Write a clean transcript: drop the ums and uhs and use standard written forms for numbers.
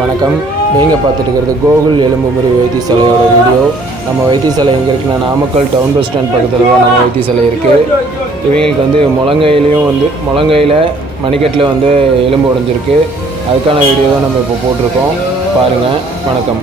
வணக்கம். நீங்கள் பார்த்துட்டு இருக்கிறது கோகுல் எலும்பு முறிவு வைத்தியசாலையோட வீடியோ. நம்ம வைத்தியசாலை எங்கே இருக்குன்னா நாமக்கல் டவுன் பஸ் ஸ்டாண்ட் பக்கத்தில் தான் நம்ம வைத்தியசாலை இருக்குது. இவங்களுக்கு வந்து முழங்கையில் மணிக்கட்டில் வந்து எலும்பு உடைஞ்சிருக்கு. அதுக்கான வீடியோ தான் நம்ம இப்போ போட்டிருக்கோம். பாருங்கள். வணக்கம்.